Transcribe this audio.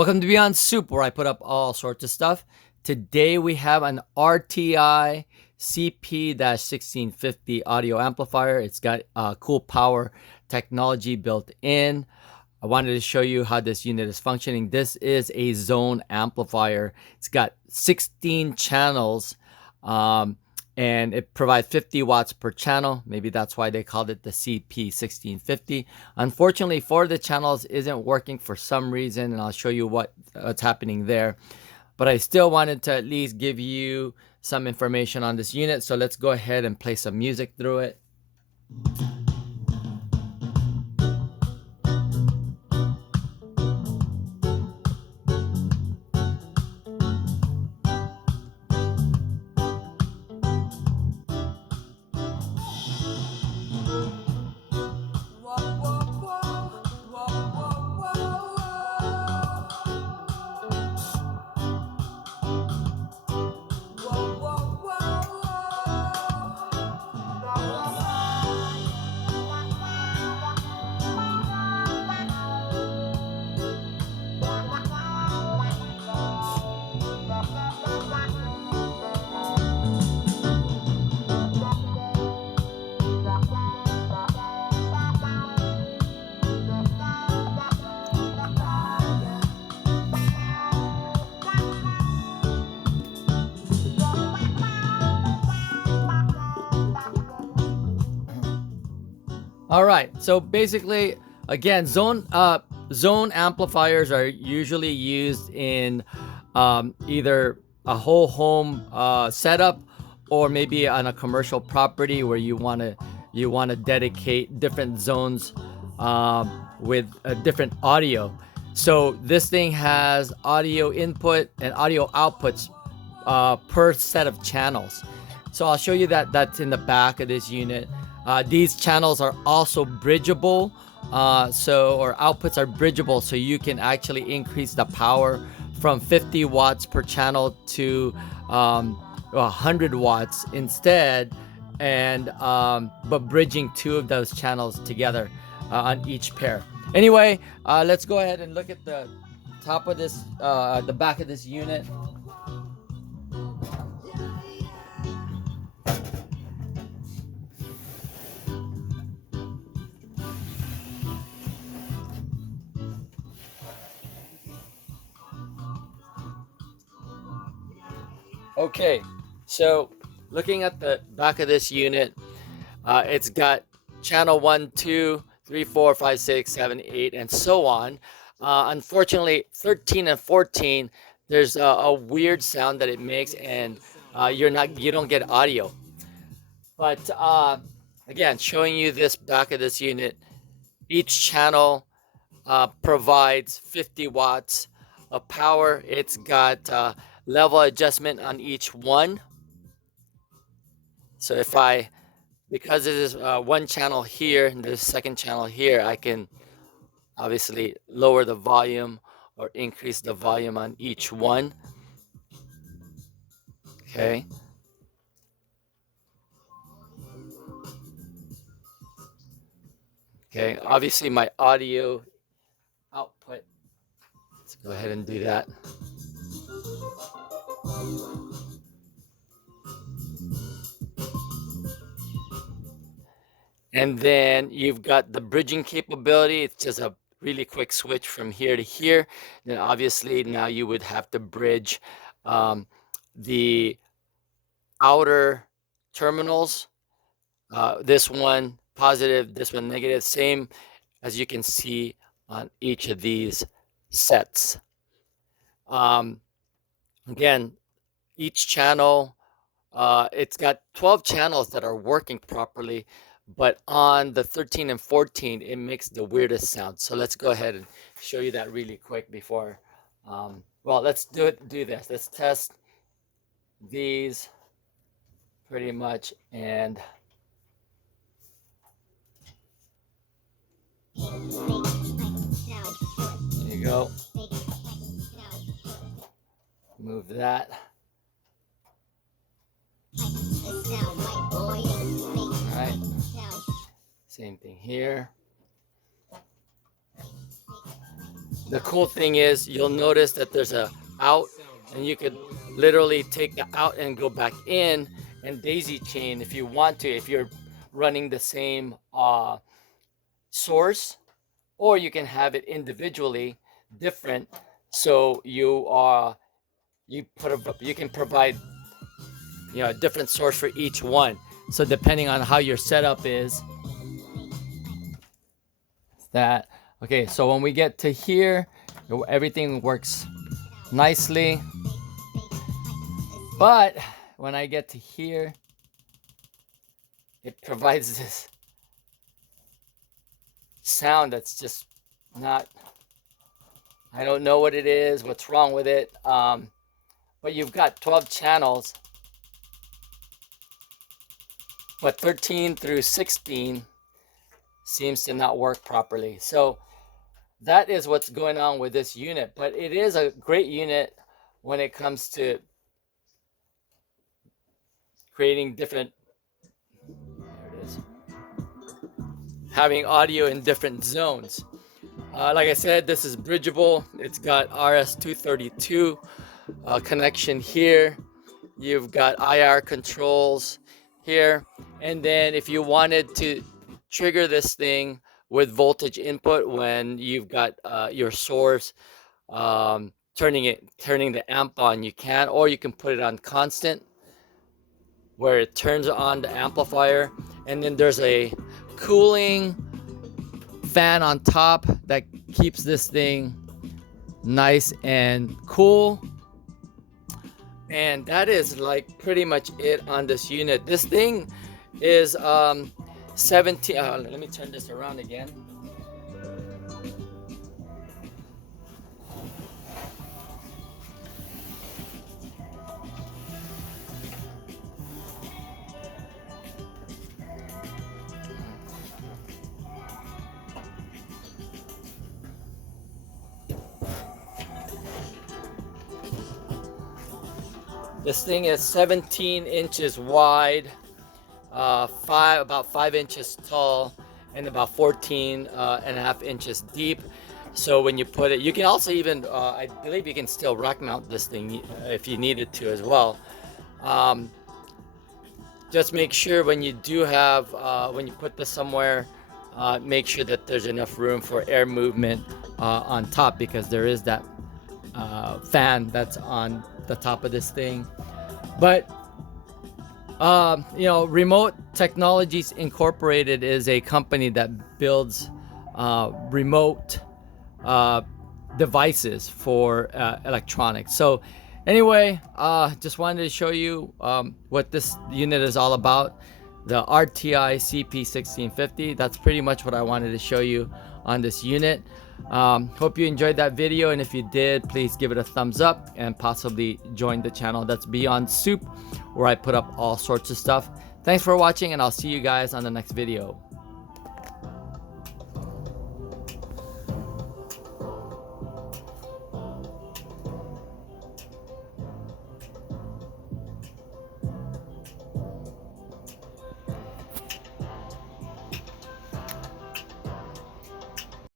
Welcome to Beyond Soup, where I put up all sorts of stuff. Today we have an RTI CP-1650 audio amplifier. It's got cool power technology built in. I wanted to show you how this unit is functioning. This is a zone amplifier. It's got 16 channels and it provides 50 watts per channel. Maybe that's why they called it the CP-1650. Unfortunately, 4 of the channels isn't working for some reason, and I'll show you what's happening there. But I still wanted to at least give you some information on this unit. So let's go ahead and play some music through it. All right, so basically, again, zone amplifiers are usually used in either a whole home setup or maybe on a commercial property where you want to dedicate different zones with different audio. So this thing has audio input and audio outputs per set of channels. So I'll show you that's in the back of this unit. These channels are also bridgeable, or outputs are bridgeable, so you can actually increase the power from 50 watts per channel to 100 watts instead, and but bridging 2 of those channels together on each pair. Anyway, let's go ahead and look at the top of this, the back of this unit. Okay, so looking at the back of this unit, it's got channel 1, 2, 3, 4, 5, 6, 7, 8, and so on. Unfortunately, 13 and 14, there's a weird sound that it makes, and you don't get audio. But again, showing you this back of this unit, each channel provides 50 watts of power. It's got level adjustment on each one. So because it is one channel here and there's a second channel here, I can obviously lower the volume or increase the volume on each one. Okay. Okay, obviously my audio output, let's go ahead and do that. And then you've got the bridging capability. It's just a really quick switch from here to here. Then obviously now you would have to bridge the outer terminals. This one positive, this one negative, same as you can see on each of these sets. Again, each channel, it's got 12 channels that are working properly, but on the 13 and 14, it makes the weirdest sound. So let's go ahead and show you that really quick before, well, let's do this. Let's test these pretty much, and there you go. Move that. All right. Same thing here. the cool thing is you'll notice that there's a out, and you could literally take the out and go back in and daisy chain if you want to, if you're running the same source, or you can have it individually different, so you can provide a different source for each one. So depending on how your setup is, that okay. So when we get to here, everything works nicely, but when I get to here, it provides this sound that's just not, I don't know what it is, what's wrong with it, but you've got 12 channels, but 13 through 16 seems to not work properly. So that is what's going on with this unit, but it is a great unit when it comes to creating different, there it is, having audio in different zones. Like I said, this is bridgeable. It's got RS-232 connection here. You've got IR controls here, and then if you wanted to trigger this thing with voltage input when you've got your source, turning the amp on, you can, or you can put it on constant where it turns on the amplifier, and then there's a cooling fan on top that keeps this thing nice and cool. And that is like pretty much it on this unit. This thing is 17, let me turn this around again. This thing is 17 inches wide, about 5 inches tall, and about 14 and a half inches deep. So when you put it, you can also even, I believe you can still rack mount this thing if you needed to as well. Just make sure when you do have, when you put this somewhere, make sure that there's enough room for air movement on top, because there is that fan that's on the top of this thing. But Remote Technologies Incorporated is a company that builds remote devices for electronics. So anyway, just wanted to show you what this unit is all about, the RTI CP-1650. That's pretty much what I wanted to show you on this unit. Hope you enjoyed that video, and if you did, please give it a thumbs up and possibly join the channel that's Beyond Soup, where I put up all sorts of stuff. Thanks for watching, and I'll see you guys on the next video.